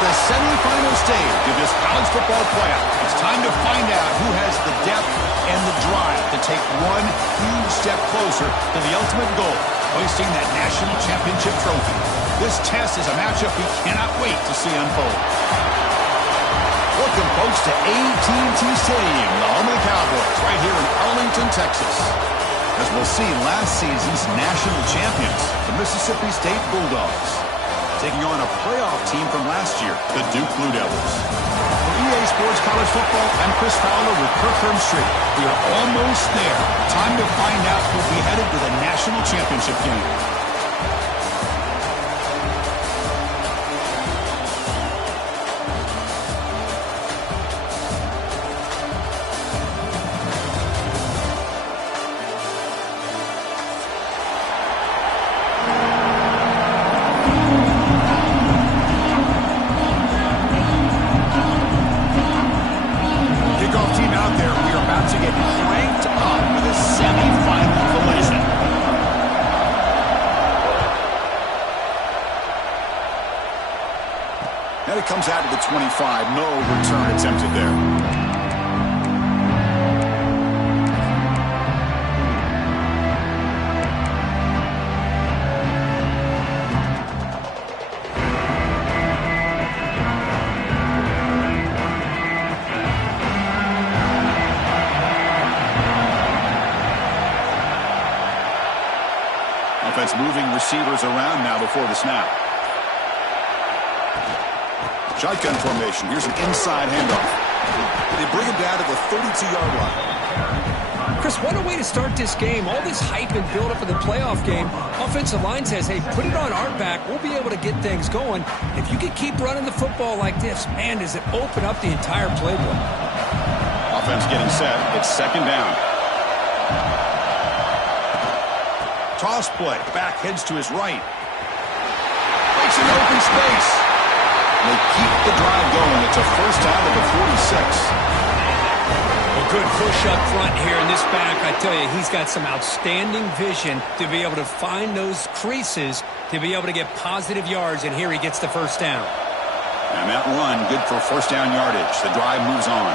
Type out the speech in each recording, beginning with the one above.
the semifinal stage of this college football playoff. It's time to find out who has the depth and the drive to take one huge step closer to the ultimate goal, hoisting that national championship trophy. This test is a matchup we cannot wait to see unfold. Welcome, folks, to AT&T Stadium, the home of the Cowboys, right here in Arlington, Texas. As we'll see, last season's national champions, the Mississippi State Bulldogs, taking on a playoff team from last year, the Duke Blue Devils. For EA Sports College Football, I'm Chris Fowler with Kirk Herbstreit. We are almost there. Time to find out who'll be headed to the national championship game. Comes out to the 25. No return attempted there. Offense moving receivers around now before the snap. Shotgun formation. Here's an inside handoff. They bring him down to the 32-yard line. Chris, what a way to start this game. All this hype and build up of the playoff game. Offensive line says, hey, put it on our back. We'll be able to get things going. If you can keep running the football like this, man, does it open up the entire playbook. Offense getting set. It's second down. Toss play. Back heads to his right. Breaks an open space. They keep the drive going. It's a first down at the 46. A good push up front here in this back. I tell you, he's got some outstanding vision to be able to find those creases, to be able to get positive yards, and here he gets the first down. And that run, good for first down yardage. The drive moves on.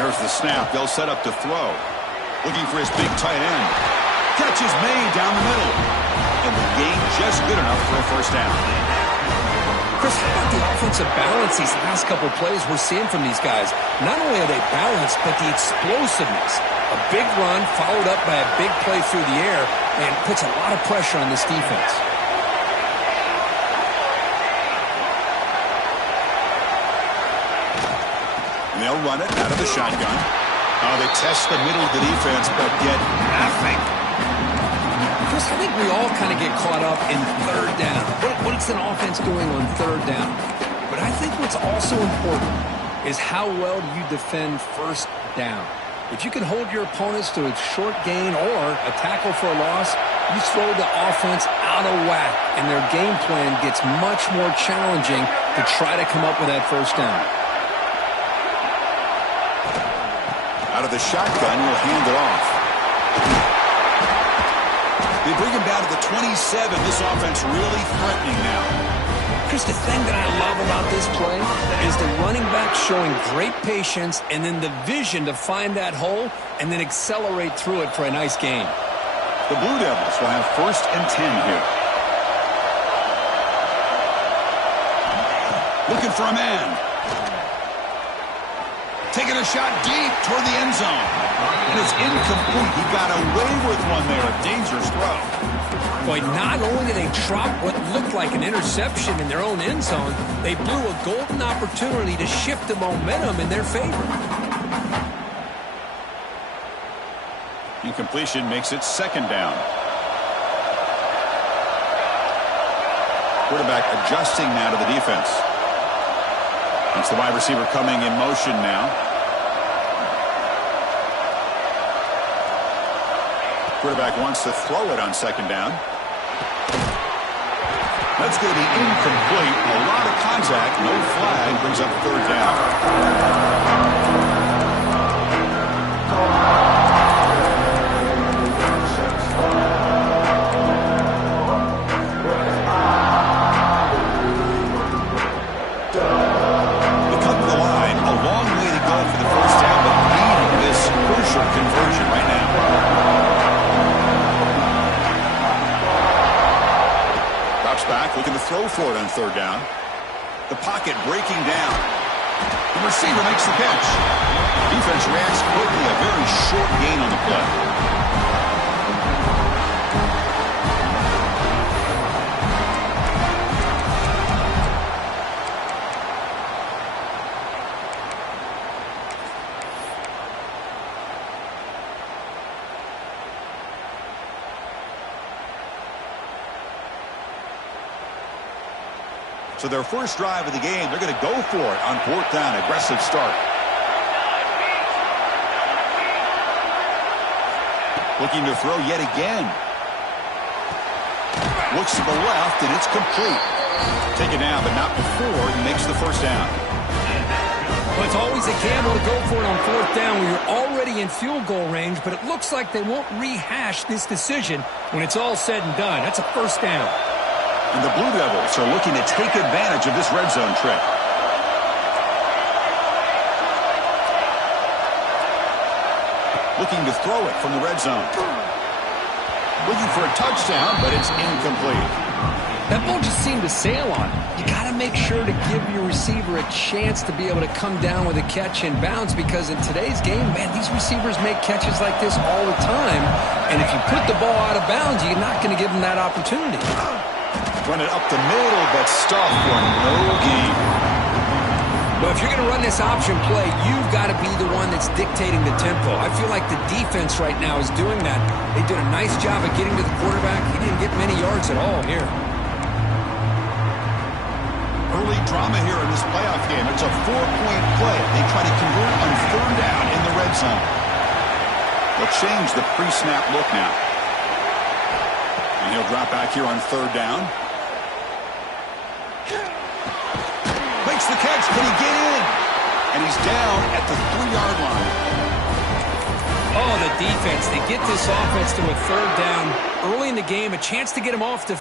There's the snap. They'll set up to throw. Looking for his big tight end. Catch is made down the middle. And the gain just good enough for a first down. Chris, how about the offensive balance these last couple plays we're seeing from these guys? Not only are they balanced, but the explosiveness. A big run followed up by a big play through the air and puts a lot of pressure on this defense. And they'll run it out of the shotgun. Oh, they test the middle of the defense, but get nothing. Chris, I think we all kind of get caught up in third down. What's an offense doing on third down? But I think what's also important is how well do you defend first down. If you can hold your opponents to a short gain or a tackle for a loss, you throw the offense out of whack, and their game plan gets much more challenging to try to come up with that first down. Out of the shotgun, will hand it off. They bring him down to the 27. This offense really threatening now. Chris, the thing that I love about this play is the running back showing great patience and then the vision to find that hole and then accelerate through it for a nice gain. The Blue Devils will have first and 10 here. Looking for a man. Taking a shot deep toward the end zone. And it's incomplete. He got away with one there. A dangerous throw. Boy, not only did they drop what looked like an interception in their own end zone, they blew a golden opportunity to shift the momentum in their favor. Incompletion makes it second down. Quarterback adjusting now to the defense. It's the wide receiver coming in motion now. Quarterback wants to throw it on second down. That's going to be incomplete. A lot of contact. No flag. Brings up third down. quarterback looking to throw for it on third down. The pocket breaking down. The receiver makes the catch. Defense reacts quickly. A very short gain on the play. So their first drive of the game, they're going to go for it on fourth down. Aggressive start. Looking to throw yet again. Looks to the left, and it's complete. Take it down, but not before he makes the first down. Well, it's always a gamble to go for it on fourth down when you're already in field goal range, but it looks like they won't rehash this decision when it's all said and done. That's a first down. And the Blue Devils are looking to take advantage of this red zone trip. Looking to throw it from the red zone. Looking for a touchdown, but it's incomplete. That ball just seemed to sail on it. You got to make sure to give your receiver a chance to be able to come down with a catch and bounce, because in today's game, man, these receivers make catches like this all the time. And if you put the ball out of bounds, you're not going to give them that opportunity. Run it up the middle, but stuffed for no gain. Well, if you're going to run this option play, you've got to be the one that's dictating the tempo. I feel like the defense right now is doing that. They did a nice job of getting to the quarterback. He didn't get many yards at all here. Early drama here in this playoff game. It's a 4-point play. They try to convert on third down in the red zone. They'll change the pre-snap look now. And he'll drop back here on third down. Makes the catch. Can he get in? And he's down at the 3-yard line. Oh, the defense. They get this offense to a third down early in the game. A chance to get him off to...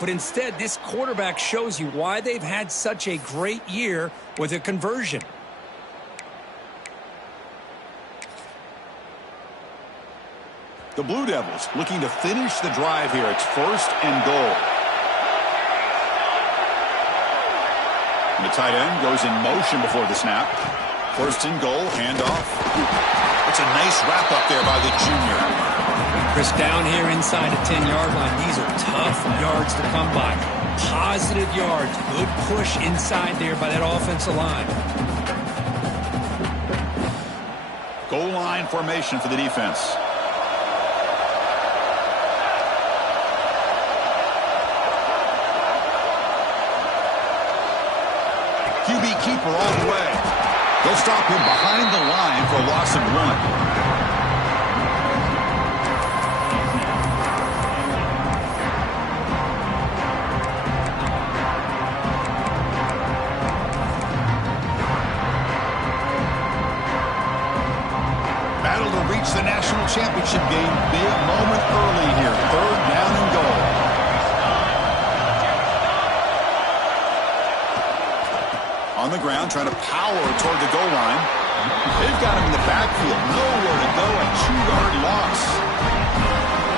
But instead, this quarterback shows you why they've had such a great year with a conversion. The Blue Devils looking to finish the drive here. It's first and goal. And the tight end goes in motion before the snap. First and goal, handoff. It's a nice wrap up there by the junior. Chris, down here inside the 10-yard line, these are tough yards to come by. Positive yards, good push inside there by that offensive line. Goal line formation for the defense. QB keeper all the way. They'll stop him behind the line for a loss of 1. The national championship game, big moment early here. Third down and goal. On the ground, trying to power toward the goal line. They've got him in the backfield. Nowhere to go. A 2-yard loss.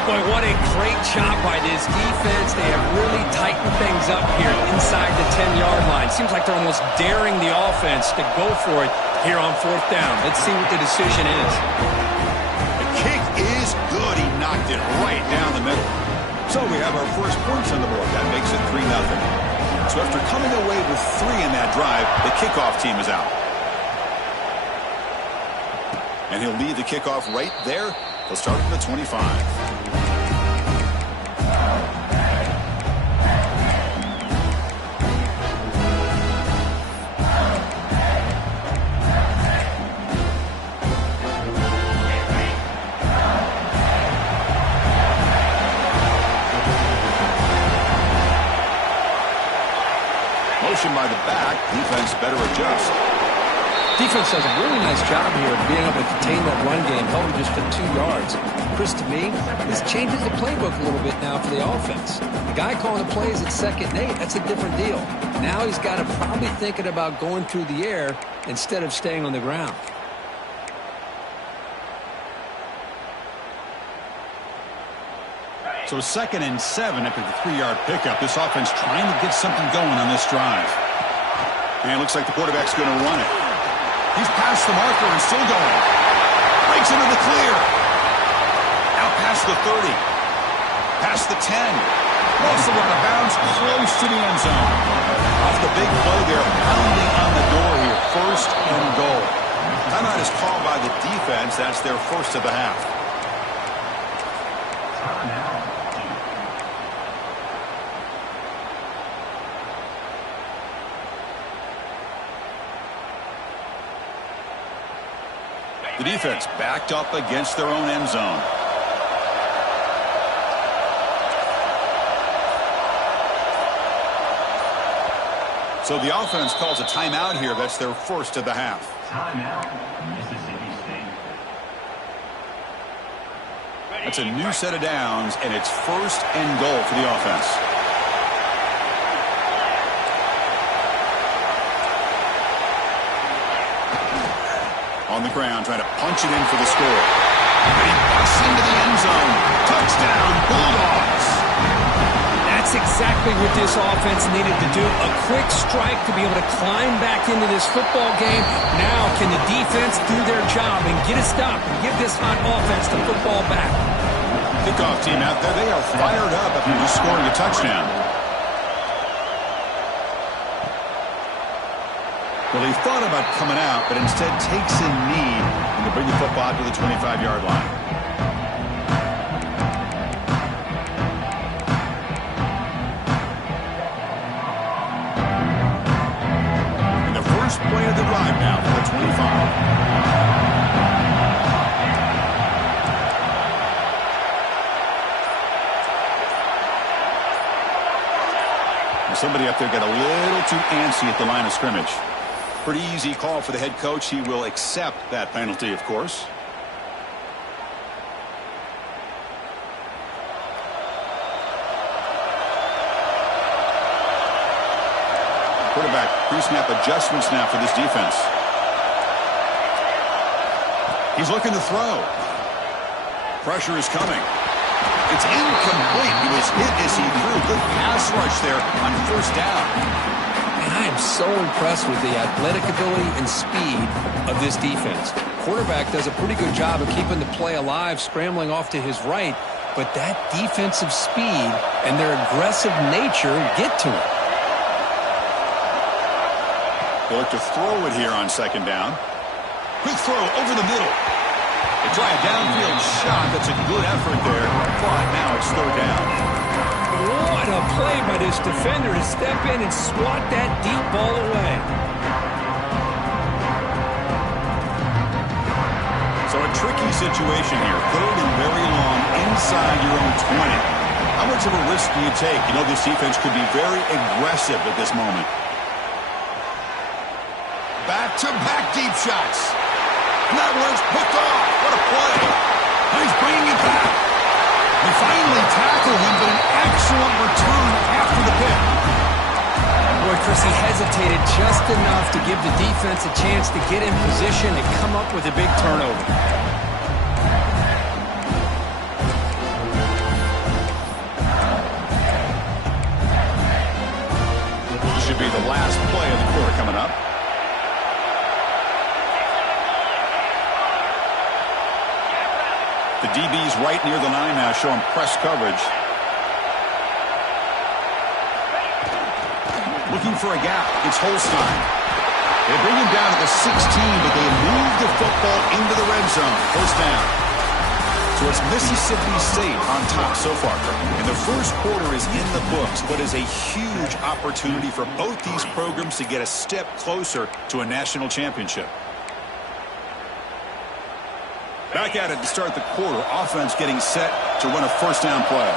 Boy, what a great job by this defense. They have really tightened things up here inside the 10-yard line. Seems like they're almost daring the offense to go for it. here on 4th down. Let's see what the decision is. The kick is good. He knocked it right down the middle. So we have our first points on the board. That makes it 3-0. So after coming away with 3 in that drive, the kickoff team is out. And he'll lead the kickoff right there. He'll start at the 25. By the back, defense better adjust. Defense does a really nice job here of being able to contain that run game, held just for 2 yards. Chris, to me, this changes the playbook a little bit now for the offense. The guy calling the plays at 2nd and 8, that's a different deal. Now he's got to probably thinking about going through the air instead of staying on the ground. So 2nd and 7 after the 3-yard pickup. This offense trying to get something going on this drive. And it looks like the quarterback's going to run it. He's past the marker and still going. Breaks into the clear. Out past the 30. Past the 10. Lost it out of bounds, close to the end zone. Off the big play there, pounding on the door here. 1st and goal. Timeout is called by the defense. That's their first of the half. The defense backed up against their own end zone. So the offense calls a timeout here. That's their first of the half. Timeout, Mississippi State. That's a new set of downs, and it's 1st and goal for the offense. On the ground, trying to punch it in for the score. And he busts into the end zone. Touchdown, Bulldogs. That's exactly what this offense needed to do. A quick strike to be able to climb back into this football game. Now can the defense do their job and get a stop and give this hot offense the football back? Kickoff team out there, they are fired up after just scoring a touchdown. Well, he thought about coming out, but instead takes a knee and to bring the football to the 25-yard line. And the first play of the drive now for the 25. Somebody up there got a little too antsy at the line of scrimmage. Pretty easy call for the head coach. He will accept that penalty, of course. Quarterback pre-snap adjustments now for this defense. He's looking to throw. Pressure is coming. It's incomplete. He was hit as he threw. Good pass rush there on 1st down. I am so impressed with the athletic ability and speed of this defense. Quarterback does a pretty good job of keeping the play alive, scrambling off to his right, but that defensive speed and their aggressive nature get to him. They look to throw it here on 2nd down. Quick throw over the middle. They try a downfield shot. That's a good effort there. But now it's 3rd down. What a play by this defender to step in and swat that deep ball away. So a tricky situation here. 3rd and very long inside your own 20. How much of a risk do you take? You know, this defense could be very aggressive at this moment. Back-to-back deep shots. And that one's picked off. What a play. And he's bringing it back. They finally tackle him, but an excellent return after the pick. Boy, Chris, he hesitated just enough to give the defense a chance to get in position and come up with a big turnover. This should be the last play of the quarter coming up. The DB's right near the line now, showing press coverage. Looking for a gap. It's Holstein. They bring him down to the 16, but they move the football into the red zone. First down. So it's Mississippi State on top so far. And the first quarter is in the books, but is a huge opportunity for both these programs to get a step closer to a national championship. Back at it to start the quarter. Offense getting set to run a first down play.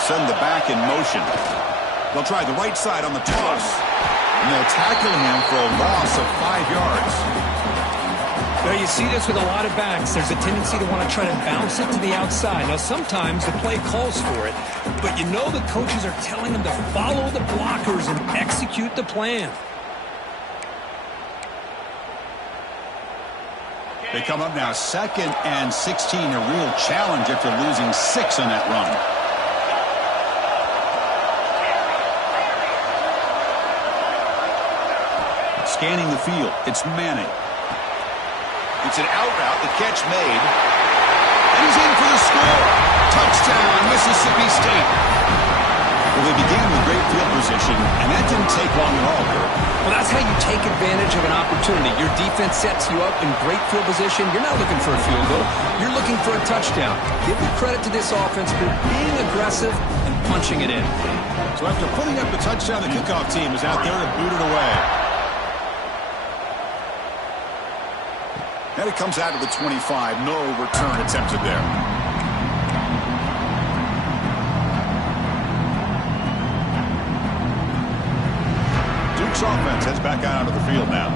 Send the back in motion. They'll try the right side on the toss. And they'll tackle him for a loss of 5 yards. Now you see this with a lot of backs. There's a tendency to want to try to bounce it to the outside. Now sometimes the play calls for it, but you know the coaches are telling them to follow the blockers and execute the plan. They come up now 2nd and 16, a real challenge after losing 6 on that run. Scanning the field, it's Manning. It's an out route, the catch made. And he's in for the score. Touchdown, Mississippi State. Well, they began with great field position, and that didn't take long at all. Well, that's how you take advantage of an opportunity. Your defense sets you up in great field position. You're not looking for a field goal. You're looking for a touchdown. Give the credit to this offense for being aggressive and punching it in. So after putting up the touchdown, the kickoff team is out there to boot it away. And it comes out of the 25. No return attempted there. Duke's offense heads back out onto the field now.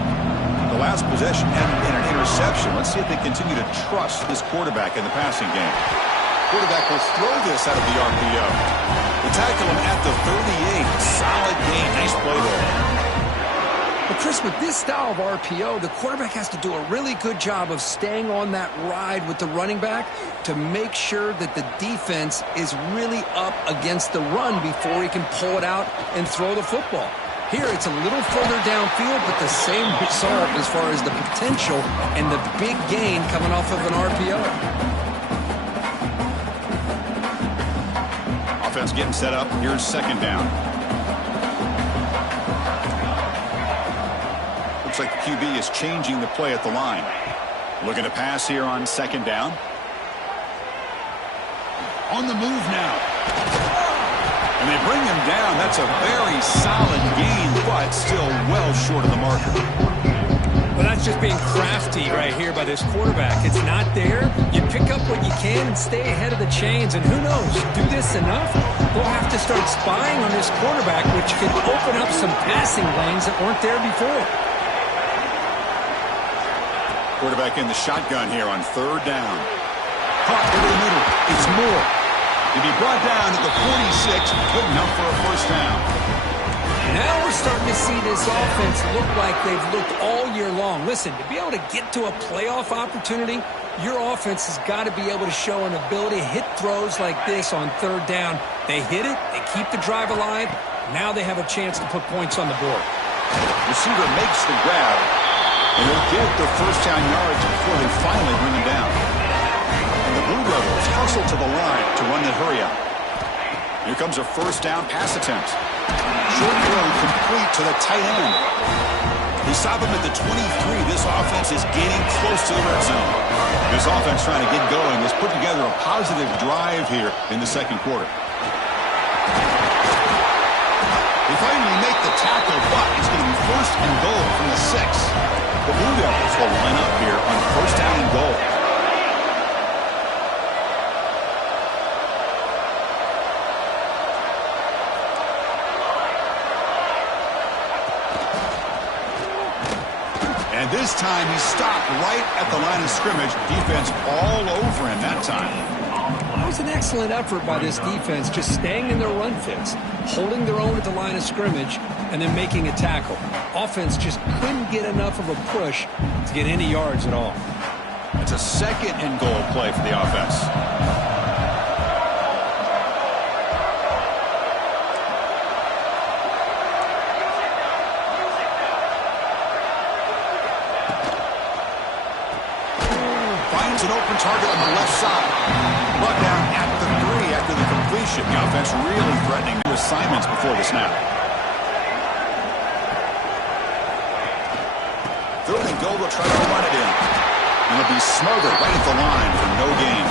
The last possession ended in an interception. Let's see if they continue to trust this quarterback in the passing game. Quarterback will throw this out of the RPO. They tackle him at the 38. Solid gain. Nice play there. But Chris, with this style of RPO, the quarterback has to do a really good job of staying on that ride with the running back to make sure that the defense is really up against the run before he can pull it out and throw the football. Here, it's a little further downfield, but the same result as far as the potential and the big gain coming off of an RPO. Offense getting set up. Here's second down. Looks like the QB is changing the play at the line. Looking to pass here on second down. On the move now. And they bring him down. That's a very solid gain, but still well short of the marker. Well, that's just being crafty right here by this quarterback. It's not there. You pick up what you can and stay ahead of the chains. And who knows, do this enough, we'll have to start spying on this quarterback, which could open up some passing lanes that weren't there before. Quarterback in the shotgun here on third down. Caught over the middle. It's Moore. To be brought down at the 46, good enough for a first down. Now we're starting to see this offense look like they've looked all year long. Listen, to be able to get to a playoff opportunity, your offense has got to be able to show an ability to hit throws like this on third down. They hit it, they keep the drive alive. Now they have a chance to put points on the board. Receiver makes the grab, and they'll get the first down yards before they finally bring him down. And the Blue Devils hustle to the line to run the hurry up. Here comes a first down pass attempt. Short throw complete to the tight end. They stop him at the 23. This offense is getting close to the red zone. This offense trying to get going has put together a positive drive here in the second quarter. They finally make the tackle, but it's going to be first and goal from the 6. The Blue Devils will line up here on first down and goal. And this time he stopped right at the line of scrimmage. Defense all over him that time. That was an excellent effort by this defense, just staying in their run fits, holding their own at the line of scrimmage, and then making a tackle. Offense just couldn't get enough of a push to get any yards at all. It's a second and goal play for the offense. formation. The offense really threatening new assignments before the snap. Third and goal, they'll try to run it in. And it'll be smothered right at the line for no gain.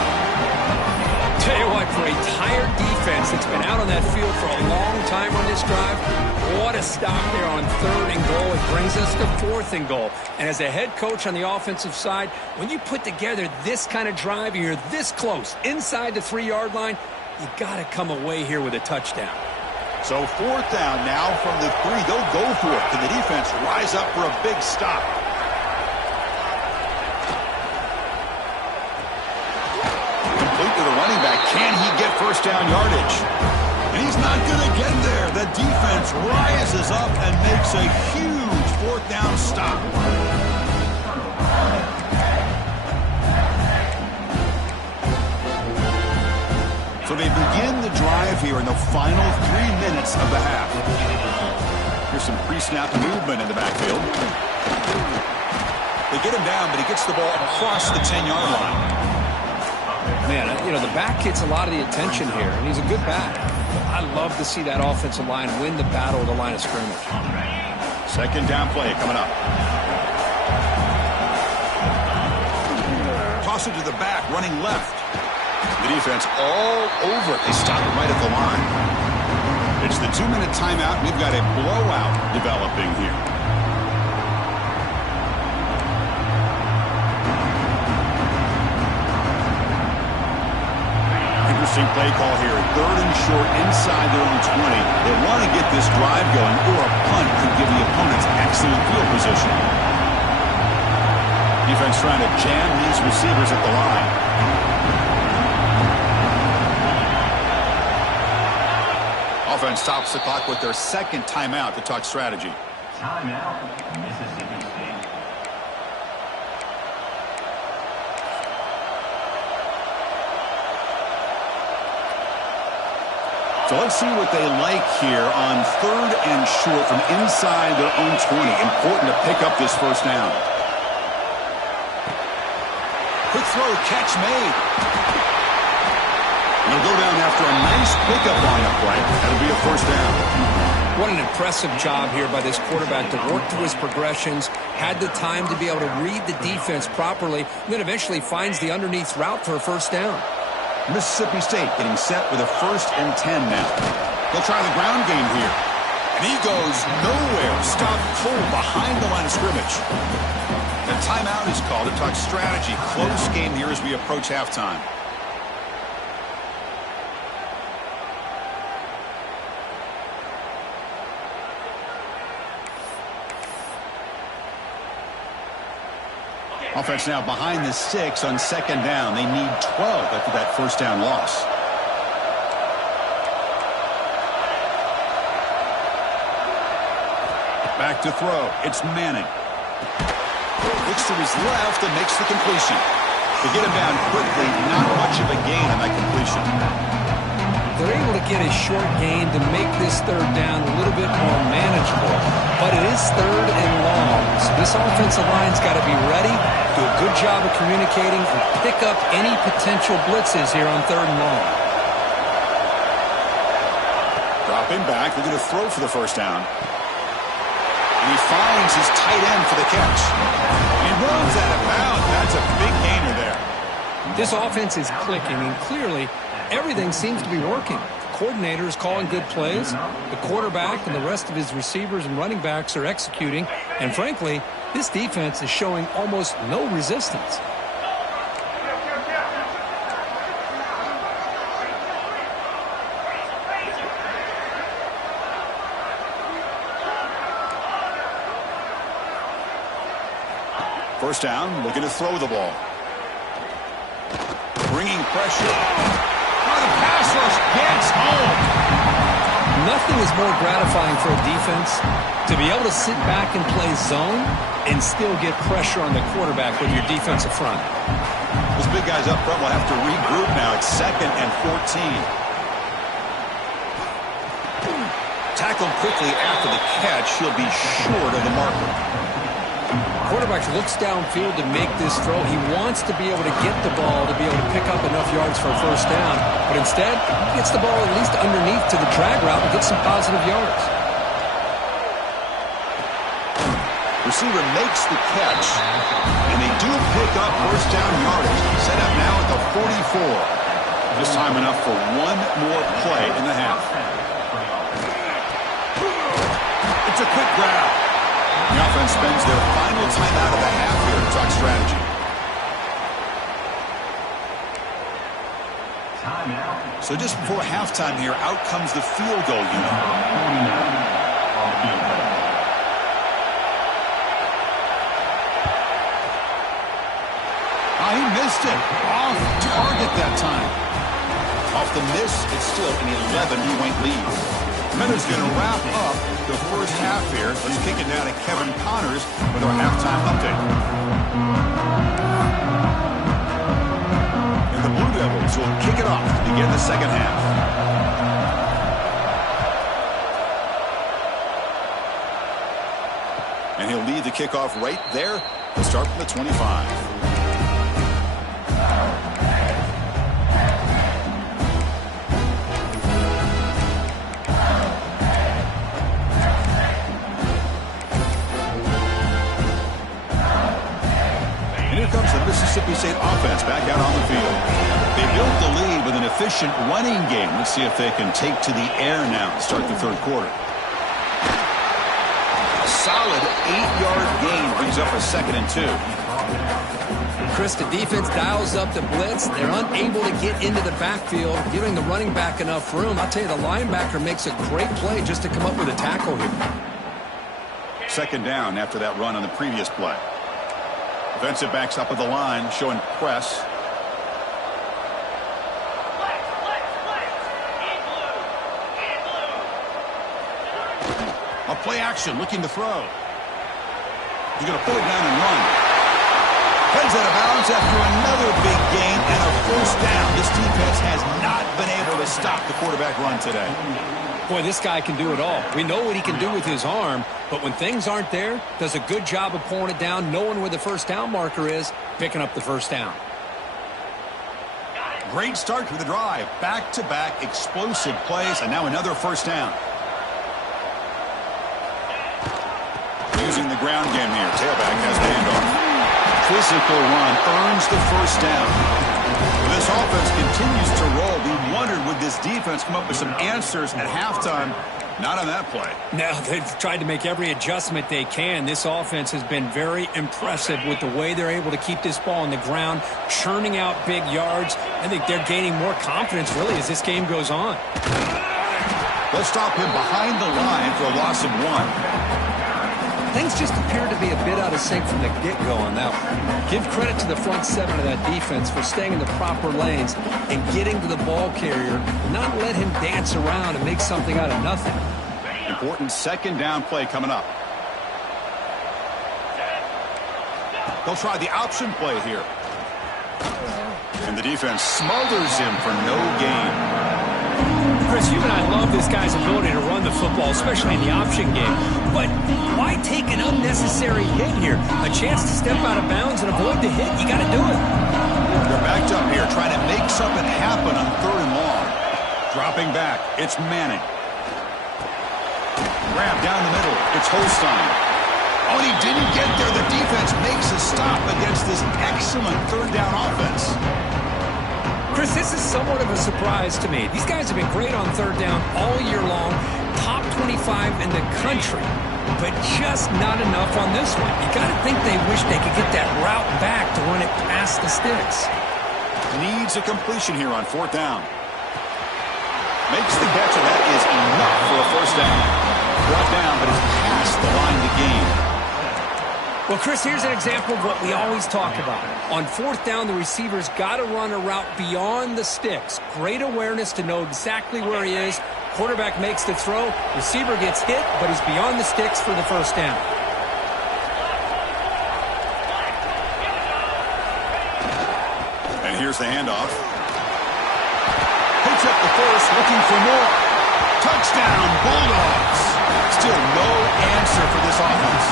Tell you what, for a tired defense that's been out on that field for a long time on this drive, what a stop there on third and goal. It brings us to fourth and goal. And as a head coach on the offensive side, when you put together this kind of drive and you're this close inside the 3-yard line, you got to come away here with a touchdown. So fourth down now from the 3. They'll go for it. Can the defense rise up for a big stop? Complete to the running back. Can he get first down yardage? And he's not going to get there. The defense rises up and makes a huge fourth down stop. So they begin the drive here in the final 3 minutes of the half. Here's some pre-snap movement in the backfield. They get him down, but he gets the ball across the 10-yard line. Man, you know, the back gets a lot of the attention here, and he's a good back. I love to see that offensive line win the battle at the line of scrimmage. Second down play coming up. Toss it to the back, running left. The defense all over it. They stop it right at the line. It's the 2-minute timeout. We've got a blowout developing here. Interesting play call here. Third and short inside their own 20. They want to get this drive going, or a punt could give the opponents excellent field position. Defense trying to jam these receivers at the line. Offense stops the clock with their second timeout to talk strategy. Timeout, Mississippi State. So let's see what they like here on third and short from inside their own 20. Important to pick up this first down. Quick throw, catch made. And he'll go down after a nice pickup on the play. That'll be a first down. What an impressive job here by this quarterback to work through his progressions, had the time to be able to read the defense properly, and then eventually finds the underneath route for a first down. Mississippi State getting set with a 1st and 10 now. They'll try the ground game here. And he goes nowhere. Stopped full behind the line of scrimmage. The timeout is called to talk strategy. Close game here as we approach halftime. Offense now behind the 6 on second down. They need 12 after that first down loss. Back to throw. It's Manning. Looks to his left and makes the completion. They get him down quickly. Not much of a gain on that completion. They're able to get a short gain to make this third down a little bit more manageable. But it is third and long. So this offensive line's got to be ready, do a good job of communicating, and pick up any potential blitzes here on third and long. Dropping back. They're going to throw for the first down. And he finds his tight end for the catch. He runs out of bounds. That's a big gainer there. This offense is clicking, and clearly everything seems to be working. The coordinator is calling good plays. The quarterback and the rest of his receivers and running backs are executing. And frankly, this defense is showing almost no resistance. First down, looking to throw the ball. Bringing pressure. Oh, the pass rush gets home. Nothing is more gratifying for a defense to be able to sit back and play zone and still get pressure on the quarterback with your defensive front. Those big guys up front will have to regroup now. It's 2nd and 14. Tackled quickly after the catch. He'll be short of the marker. Quarterback looks downfield to make this throw. He wants to be able to get the ball to be able to pick up enough yards for a first down. But instead, he gets the ball at least underneath to the drag route and gets some positive yards. Receiver makes the catch, and they do pick up first down yardage. Set up now at the 44. Just time enough for one more play in the half. It's a quick grab. The offense spends their final timeout of the half here to talk strategy. So just before halftime here, out comes the field goal unit. Oh, he missed it. Off target that time. Off the miss, it's still an 11-point lead. Minutes going to wrap up the first half here. Let's kick it down to Kevin Connors with our halftime update. And the Blue Devils will kick it off to begin the second half. And he'll lead the kickoff right there. He'll start from the 25. Mississippi State offense back out on the field. They built the lead with an efficient running game. Let's see if they can take to the air now to start the third quarter. A solid 8-yard gain brings up a 2nd and 2. Chris, the defense dials up the blitz. They're unable to get into the backfield, giving the running back enough room. I'll tell you, the linebacker makes a great play just to come up with a tackle here. 2nd down after that run on the previous play. Defensive backs up at the line, showing press. A play action, looking to throw. He's going to pull it down and run. Heads out of bounds after another big gain and a first down. This defense has not been able to stop the quarterback run today. Boy, this guy can do it all. We know what he can do with his arm, but when things aren't there, does a good job of pulling it down, knowing where the first down marker is, picking up the first down. Great start to the drive. Back-to-back explosive plays, and now another first down. Using the ground game here. Tailback has the handoff. Physical run earns the first down. This offense continues to roll. We wondered, would this defense come up with some answers at halftime? Not on that play. No, they've tried to make every adjustment they can. This offense has been very impressive with the way they're able to keep this ball on the ground, churning out big yards. I think they're gaining more confidence, really, as this game goes on. Let's stop him behind the line for a loss of 1. Things just appear to be a bit out of sync from the get-go on that one. Give credit to the front 7 of that defense for staying in the proper lanes and getting to the ball carrier, not let him dance around and make something out of nothing. Important 2nd down play coming up. They'll try the option play here. And the defense smothers him for no gain. Chris, you and I love this guy's ability to run the football, especially in the option game. But why take an unnecessary hit here? A chance to step out of bounds and avoid the hit. You got to do it. They're backed up here, trying to make something happen on 3rd and long. Dropping back, it's Manning. Grab down the middle, it's Holstein. Oh, and he didn't get there. The defense makes a stop against this excellent 3rd down offense. Chris, this is somewhat of a surprise to me. These guys have been great on 3rd down all year long, top 25 in the country, but just not enough on this one. You got to think they wish they could get that route back to run it past the sticks. Needs a completion here on 4th down. Makes the catch, and that is enough for a first down. Brought down, but it's past the line to gain. Well, Chris, here's an example of what we always talk about. On 4th down, the receiver's got to run a route beyond the sticks. Great awareness to know exactly where he is. Quarterback makes the throw. Receiver gets hit, but he's beyond the sticks for the first down. And here's the handoff. Picks up the first, looking for more. Touchdown, Bulldogs. Still no answer for this offense.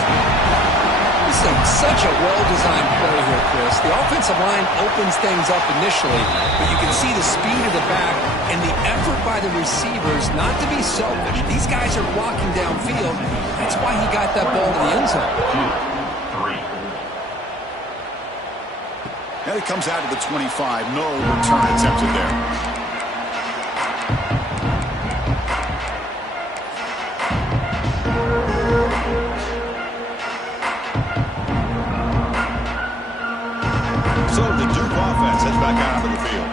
Such a well-designed play here, Chris. The offensive line opens things up initially, but you can see the speed of the back and the effort by the receivers not to be selfish. These guys are blocking downfield. That's why he got that ball to the end zone. 2, 3. And it comes out to the 25. No return attempted there. So the Duke offense heads back out onto the field.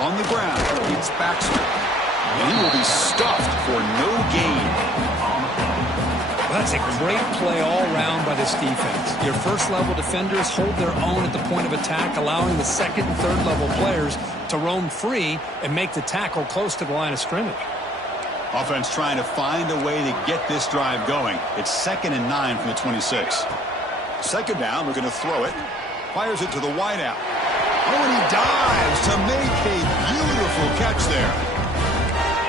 On the ground, it's Baxter. And he will be stuffed for no gain. Well, that's a great play all around by this defense. Your first-level defenders hold their own at the point of attack, allowing the second and third-level players to roam free and make the tackle close to the line of scrimmage. Offense trying to find a way to get this drive going. It's 2nd and 9 from the 26. Second down, we're going to throw it. Fires it to the wideout. Oh, and he dives to make a beautiful catch there.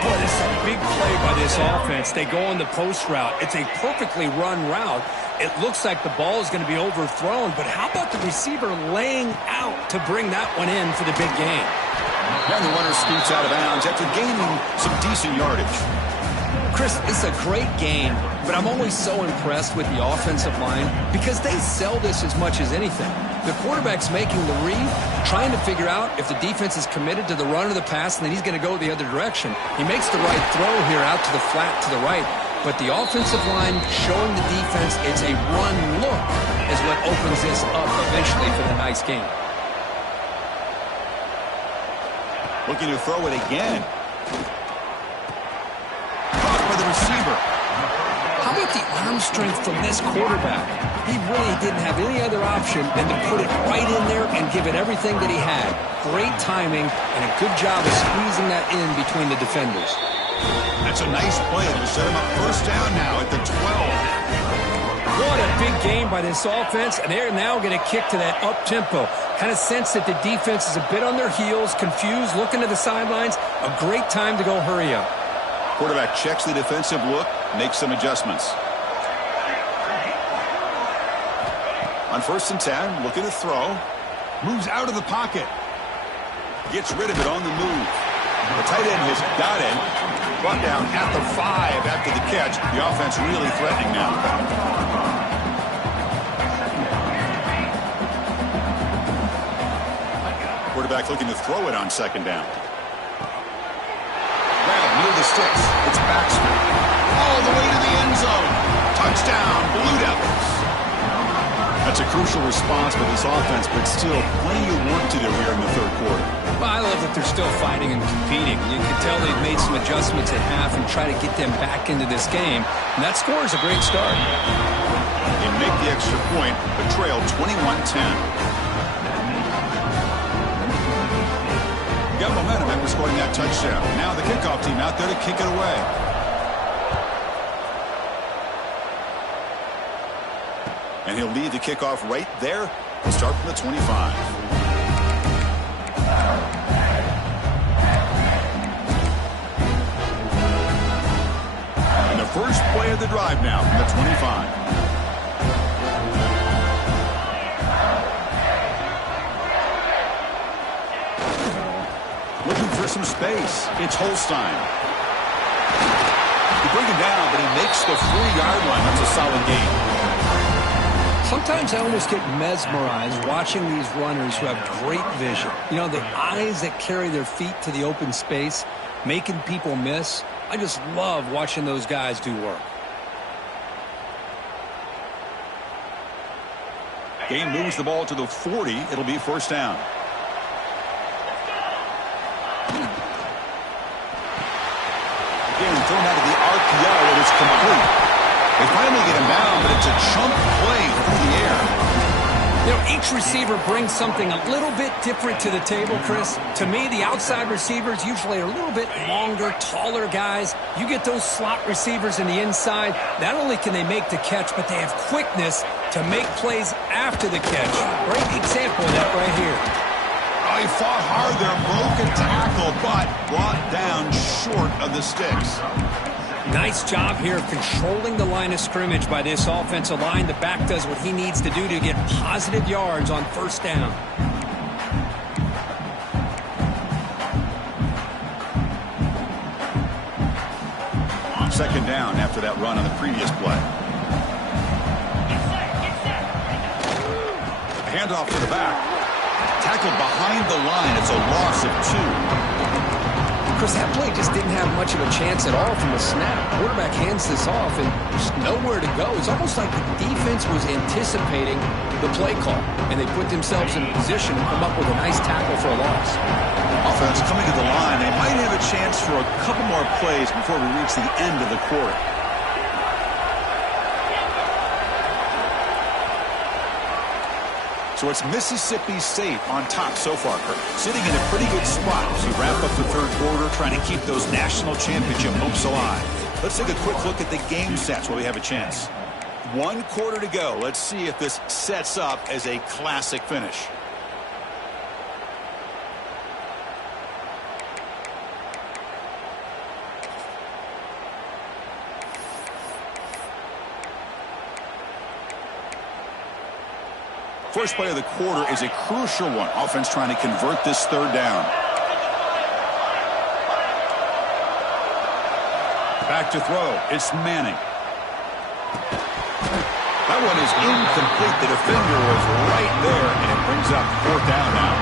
Boy, this is a big play by this offense. They go on the post route. It's a perfectly run route. It looks like the ball is going to be overthrown, but how about the receiver laying out to bring that one in for the big gain? And the runner scoots out of bounds after gaining some decent yardage. Chris, it's a great game, but I'm always so impressed with the offensive line because they sell this as much as anything. The quarterback's making the read, trying to figure out if the defense is committed to the run or the pass, and then he's going to go the other direction. He makes the right throw here out to the flat to the right, but the offensive line showing the defense it's a run look is what opens this up eventually for the nice game. Looking to throw it again. Caught by the receiver. How about the arm strength from this quarterback? He really didn't have any other option than to put it right in there and give it everything that he had. Great timing and a good job of squeezing that in between the defenders. That's a nice play. It'll set him up first down now at the 12. What a big game by this offense, and they're now going to kick to that up-tempo. Kind of sense that the defense is a bit on their heels, confused, looking to the sidelines. A great time to go hurry up. Quarterback checks the defensive look, makes some adjustments. On 1st and 10, looking to throw. Moves out of the pocket. Gets rid of it on the move. The tight end has got it. Brought down at the 5 after the catch. The offense really threatening now. Quarterback looking to throw it on 2nd down. Grab near the sticks. It's Baxter. All the way to the end zone. Touchdown, Blue Devils. That's a crucial response for this offense, but still plenty of work to do here in the 3rd quarter. Well, I love that they're still fighting and competing. You can tell they've made some adjustments at half and try to get them back into this game. And that score is a great start. They make the extra point, but trail 21-10. Got momentum after scoring that touchdown. Now the kickoff team out there to kick it away. And he'll lead the kickoff right there. He'll start from the 25. And the first play of the drive now from the 25. Looking for some space. It's Holstein. They bring him down, but he makes the 4-yard line. That's a solid gain. Sometimes I almost get mesmerized watching these runners who have great vision. You know, the eyes that carry their feet to the open space, making people miss. I just love watching those guys do work. Game moves the ball to the 40. It'll be 1st down. Again, thrown out of the RPO, and it's complete. They finally get him down, but it's a chunk play through the air. You know, each receiver brings something a little bit different to the table, Chris. To me, the outside receivers usually are a little bit longer, taller guys. You get those slot receivers in the inside, not only can they make the catch, but they have quickness to make plays after the catch. Great example of that right here. Oh, he fought hard there, broke a tackle, but brought down short of the sticks. Nice job here of controlling the line of scrimmage by this offensive line. The back does what he needs to do to get positive yards on first down. Second down after that run on the previous play. Handoff to the back. Tackled behind the line. It's a loss of 2. Chris, that play just didn't have much of a chance at all from the snap. Quarterback hands this off and just nowhere to go. It's almost like the defense was anticipating the play call, and they put themselves in a position to come up with a nice tackle for a loss. Offense coming to the line. They might have a chance for a couple more plays before we reach the end of the quarter. So it's Mississippi State on top so far, Kurt. Sitting in a pretty good spot as we wrap up the third quarter, trying to keep those national championship hopes alive. Let's take a quick look at the game sets while we have a chance. 1 quarter to go. Let's see if this sets up as a classic finish. First play of the quarter is a crucial one. Offense trying to convert this third down. Back to throw. It's Manning. That one is incomplete. The defender was right there, and it brings up fourth down now.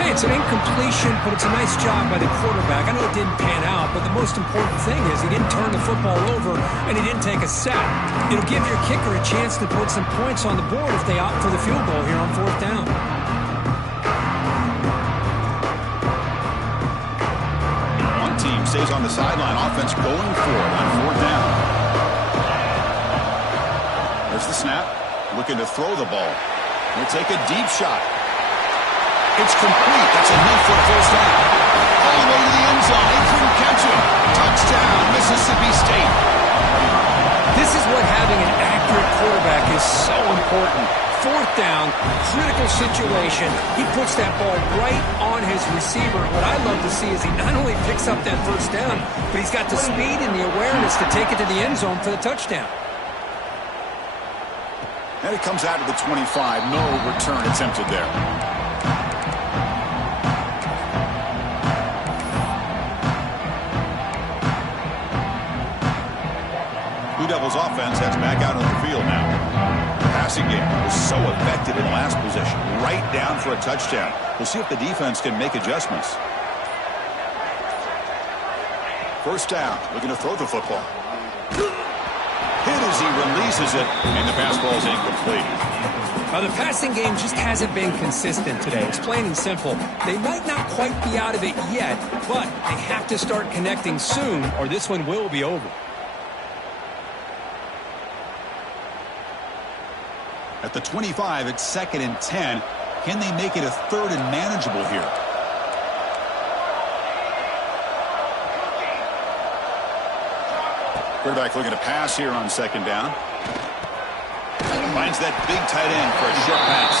Hey, it's an incompletion, but it's a nice job by the quarterback. I know it didn't pan out, but the most important thing is he didn't turn the football over, and he didn't take a sack. It'll give your kicker a chance to put some points on the board if they opt for the field goal here on fourth down. One team stays on the sideline. Offense going for it on fourth down. There's the snap. Looking to throw the ball. He'll take a deep shot. It's complete. That's enough for a first down. All the way to the end zone. They couldn't catch it. Touchdown, Mississippi State. This is what having an accurate quarterback is so important. Fourth down, critical situation. He puts that ball right on his receiver. What I love to see is he not only picks up that first down, but he's got the speed and the awareness to take it to the end zone for the touchdown. And it comes out to the 25. No return attempted there. Blue Devils offense heads back out on the field now. The passing game was so effective in last possession. Right down for a touchdown. We'll see if the defense can make adjustments. First down. Looking to throw the football. Hit as he releases it, and the pass ball is incomplete. The passing game just hasn't been consistent today. It's plain and simple. They might not quite be out of it yet, but they have to start connecting soon, or this one will be over. At the 25, it's 2nd and 10. Can they make it a 3rd and manageable here? Quarterback looking to pass here on 2nd down. Finds that big tight end for a short pass.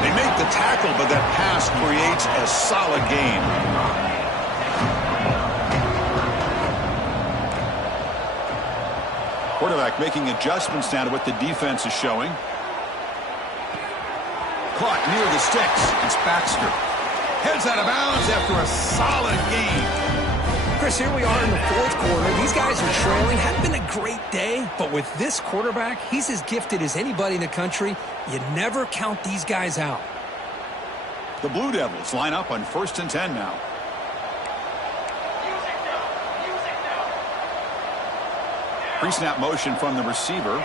They make the tackle, but that pass creates a solid gain. Quarterback making adjustments now to what the defense is showing. Caught near the sticks. It's Baxter. Heads out of bounds after a solid game. Chris, here we are in the fourth quarter. These guys are trailing. Hadn't been a great day, but with this quarterback, he's as gifted as anybody in the country. You never count these guys out. The Blue Devils line up on 1st and 10 now. Pre-snap motion from the receiver.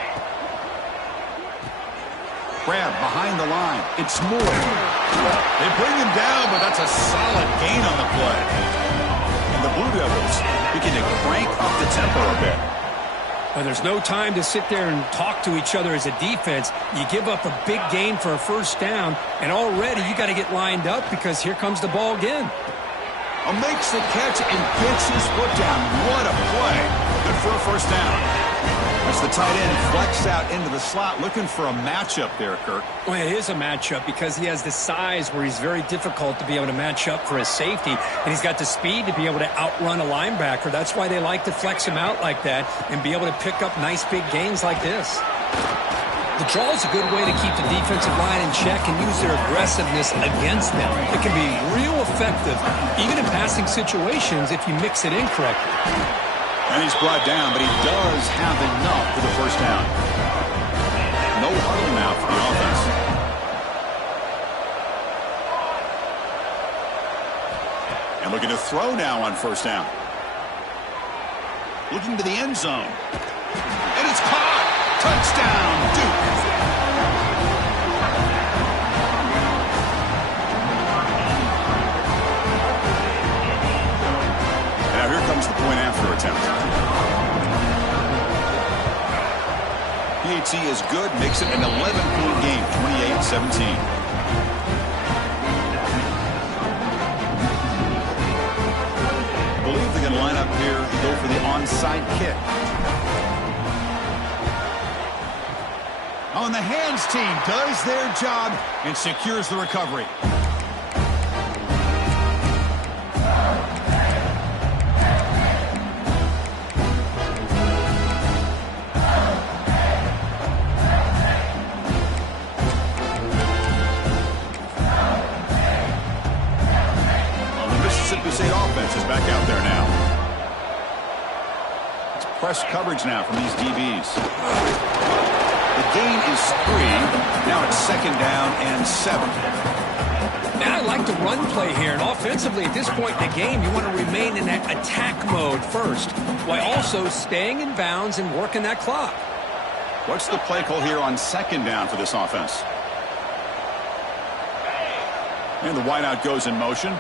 Grab behind the line. It's Moore. They bring him down, but that's a solid gain on the play. And the Blue Devils begin to crank up the tempo a bit. Well, there's no time to sit there and talk to each other as a defense. You give up a big gain for a first down, and already you got to get lined up because here comes the ball again. Makes the catch and gets his foot down. What a play. Good for a first down. As the tight end flexed out into the slot, looking for a matchup there, Kirk. Well, it is a matchup because he has the size where he's very difficult to be able to match up for his safety, and he's got the speed to be able to outrun a linebacker. That's why they like to flex him out like that and be able to pick up nice big gains like this. The draw is a good way to keep the defensive line in check and use their aggressiveness against them. It can be real effective, even in passing situations, if you mix it in correctly. And he's brought down, but he does have enough for the first down. No huddle now for the offense. And looking to throw now on first down. Looking to the end zone. And it's caught! Touchdown, Duke! And now here comes the point after attempt. PAT is good, makes it an 11-point game, 28-17. Believe they're going to line up here and go for the onside kick. On the hands team does their job and secures the recovery. Well, the Mississippi State offense is back out there now. It's press coverage now from these DBs. The gain is 3. Now it's second down and 7. And I like the run play here. And offensively, at this point in the game, you want to remain in that attack mode first, while also staying in bounds and working that clock. What's the play call here on second down for this offense? And the wideout goes in motion.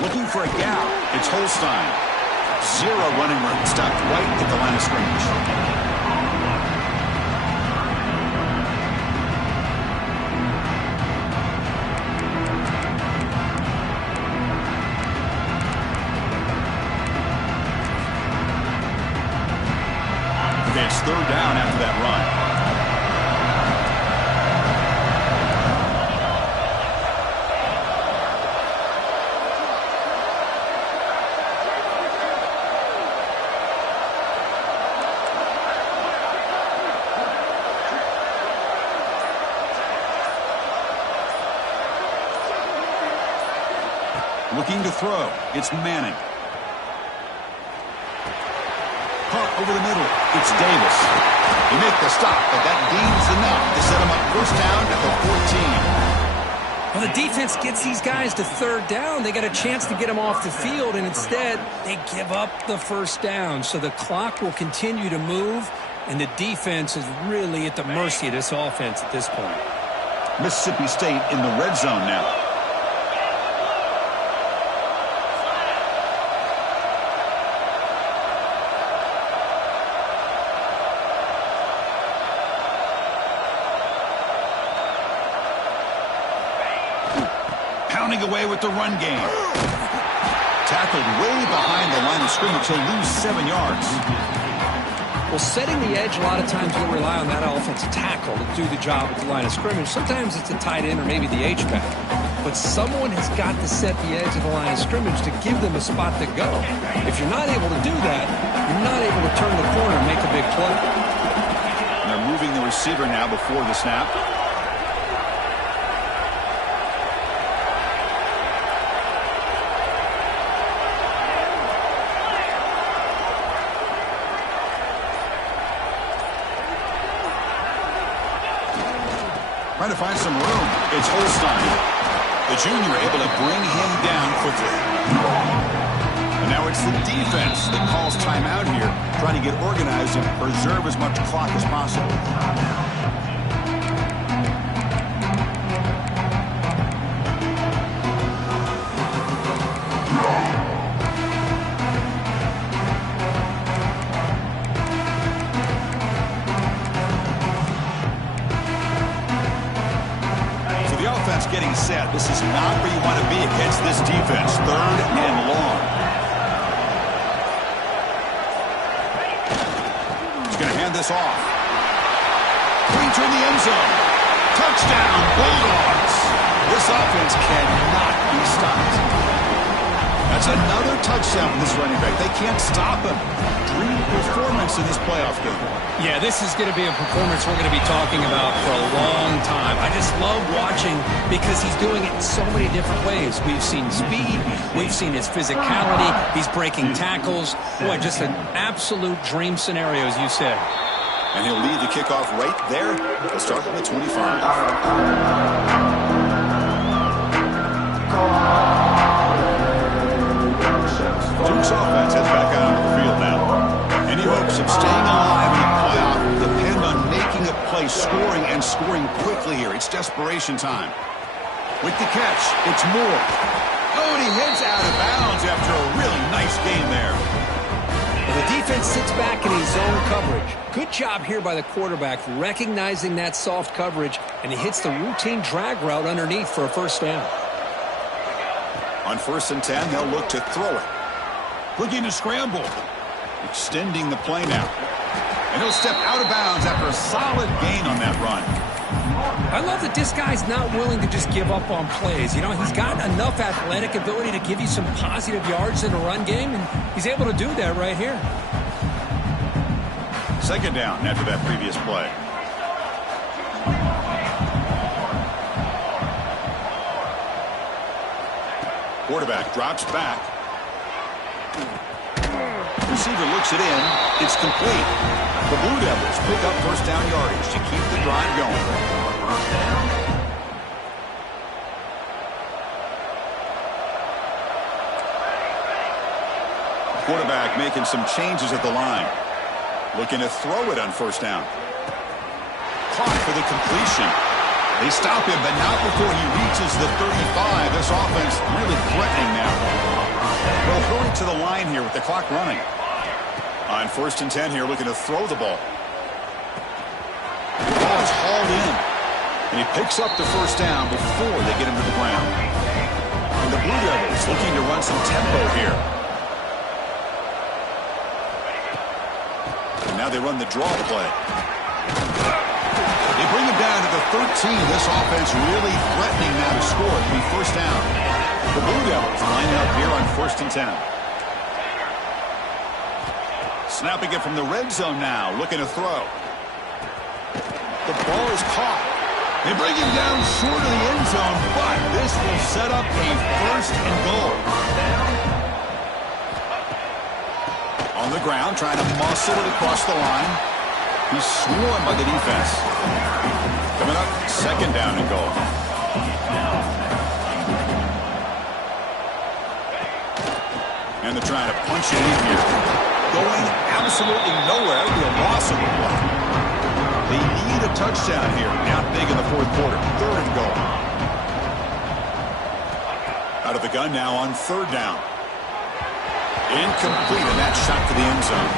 Looking for a gap. It's Holstein. 0 running room. Stopped right at the line of scrimmage. Okay, it's third down after that run. Looking to throw. It's Manning. Punt over the middle. It's Davis. He make the stop, but that gains enough to set him up first down at the 14. Well, the defense gets these guys to third down. They got a chance to get them off the field, and instead they give up the first down. So the clock will continue to move, and the defense is really at the mercy of this offense at this point. Mississippi State in the red zone now. Away with the run game. Tackled way behind the line of scrimmage. He'll lose 7 yards. Well, setting the edge, a lot of times you'll rely on that offensive tackle to do the job at the line of scrimmage. Sometimes it's a tight end or maybe the H-back. But someone has got to set the edge of the line of scrimmage to give them a spot to go. If you're not able to do that, you're not able to turn the corner and make a big play. And they're moving the receiver now before the snap. Trying to find some room. It's Holstein. The junior able to bring him down quickly. And now it's the defense that calls timeout here, trying to get organized and preserve as much clock as possible. getting set. This is not where you want to be against this defense. 3rd and long. He's going to hand this off. Pointer in the end zone. Touchdown, Bulldogs. This offense cannot be stopped. That's another touchdown from this running back. They can't stop him. Dream performance in this playoff game. Yeah, this is going to be a performance we're going to be talking about for a long time. I just love watching because he's doing it in so many different ways. We've seen speed. We've seen his physicality. He's breaking tackles. Boy, just an absolute dream scenario, as you said. And he'll lead the kickoff right there. He'll start at the 25. Duke's offense heads back out onto the field now. Any hopes of staying alive in the playoff depend on making a play, scoring, and scoring quickly here. It's desperation time. With the catch, it's Moore. Oh, and he heads out of bounds after a really nice game there. The defense sits back in his zone coverage. Good job here by the quarterback recognizing that soft coverage, and he hits the routine drag route underneath for a first down. On 1st and 10, they'll look to throw it. Looking to scramble. Extending the play now. And he'll step out of bounds after a solid gain on that run. I love that this guy's not willing to just give up on plays. You know, he's got enough athletic ability to give you some positive yards in the run game, and he's able to do that right here. 2nd down after that previous play. Quarterback drops back. Receiver looks it in. It's complete. The Blue Devils pick up first down yardage to keep the drive going. Quarterback making some changes at the line. Looking to throw it on 1st down. Caught for the completion. They stop him, but not before he reaches the 35. This offense really threatening now. They'll throw it to the line here with the clock running. On 1st and 10 here, looking to throw the ball. The ball is hauled in. And he picks up the first down before they get him to the ground. And the Blue Devils looking to run some tempo here. And now they run the draw play. They bring him down to the 13. This offense really threatening now to score. It'll be first down. The Blue Devils lining up here on 1st and 10. Snapping it from the red zone now, looking to throw. The ball is caught. They bring him down short of the end zone, but this will set up a 1st and goal. On the ground, trying to muscle it across the line. He's swarmed by the defense. Coming up, 2nd down and goal. And they're trying to punch it in here. Going absolutely nowhere. It'll be a loss of the play. They need a touchdown here. Down big in the 4th quarter. 3rd and goal. Out of the gun now on 3rd down. Incomplete, and that shot to the end zone.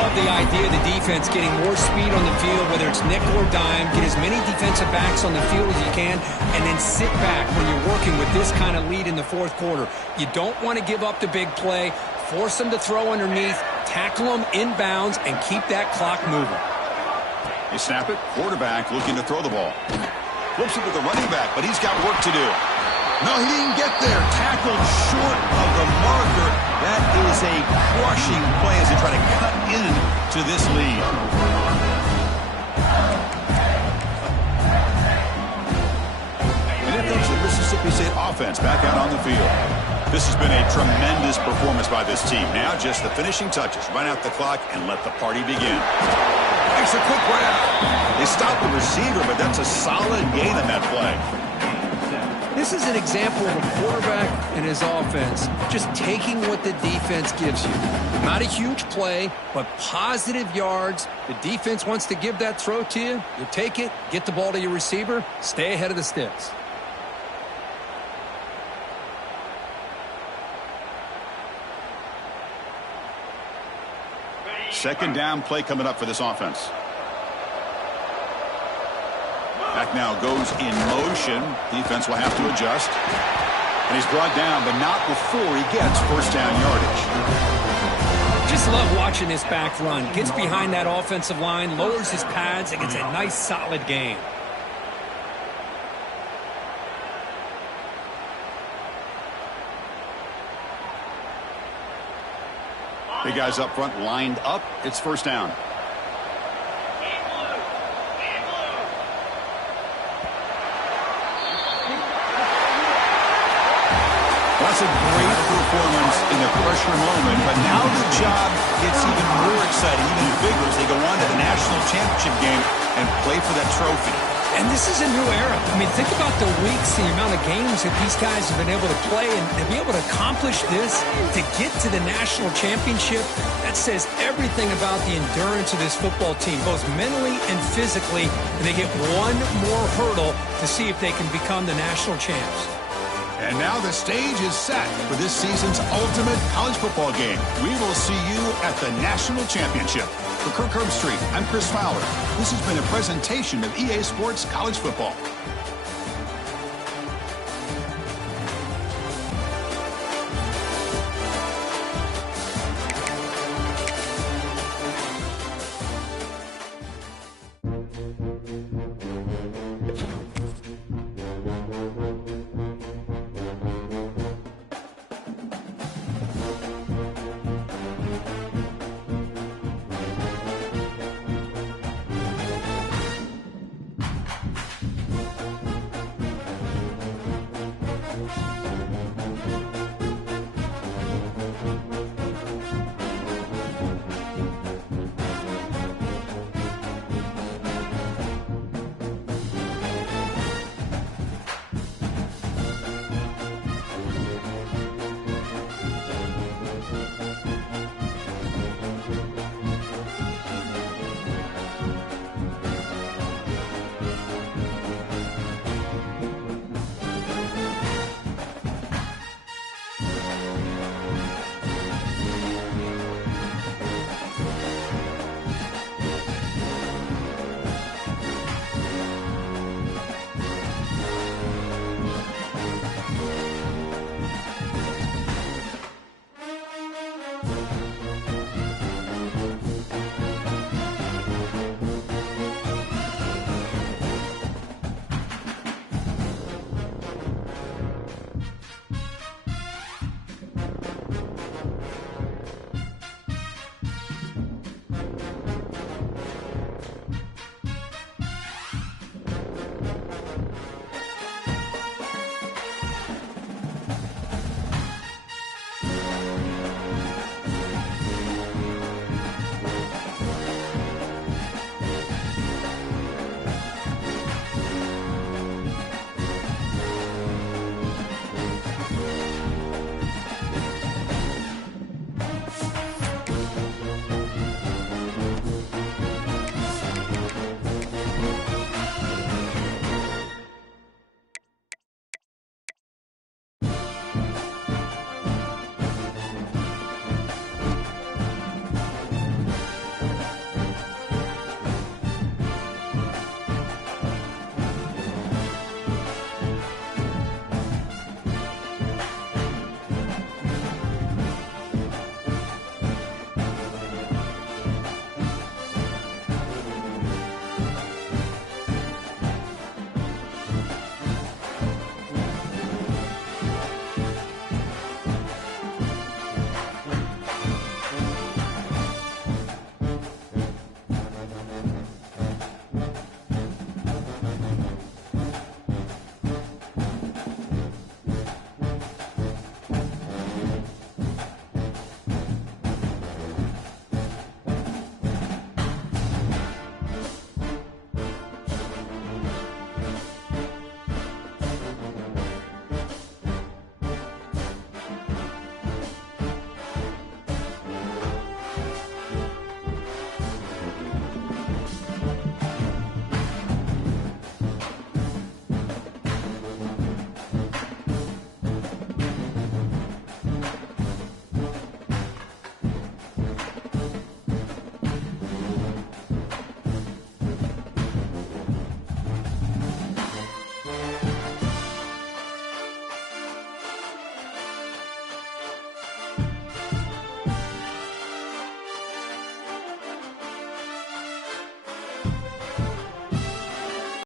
Love the idea of the defense getting more speed on the field, whether it's nickel or dime. Get as many defensive backs on the field as you can, and then sit back when you're working with this kind of lead in the 4th quarter. You don't want to give up the big play. Force them to throw underneath, tackle them inbounds, and keep that clock moving. They snap it. Quarterback looking to throw the ball. Flips it to the running back, but he's got work to do. No, he didn't get there. Tackled short of the marker. That is a crushing play as they try to cut into this lead. And it brings the Mississippi State offense back out on the field. This has been a tremendous performance by this team. Now just the finishing touches. Run out the clock and let the party begin. Makes a quick grab. They stop the receiver, but that's a solid gain on that play. This is an example of a quarterback and his offense just taking what the defense gives you. Not a huge play, but positive yards. The defense wants to give that throw to you. You take it, get the ball to your receiver, stay ahead of the sticks. Second down play coming up for this offense. Back now goes in motion. Defense will have to adjust. And he's brought down, but not before he gets first down yardage. Just love watching this back run. Gets behind that offensive line, lowers his pads, and gets a nice solid gain. Big guys up front lined up. It's first down. That's a great performance in the pressure moment, but now the job gets even more exciting, even bigger as they go on to the national championship game and play for that trophy. And this is a new era. I mean, think about the weeks, the amount of games that these guys have been able to play, and to be able to accomplish this, to get to the national championship, that says everything about the endurance of this football team, both mentally and physically, and they get one more hurdle to see if they can become the national champs. And now the stage is set for this season's ultimate college football game. We will see you at the national championship. For Kirk Herbstreit, I'm Chris Fowler. This has been a presentation of EA Sports College Football.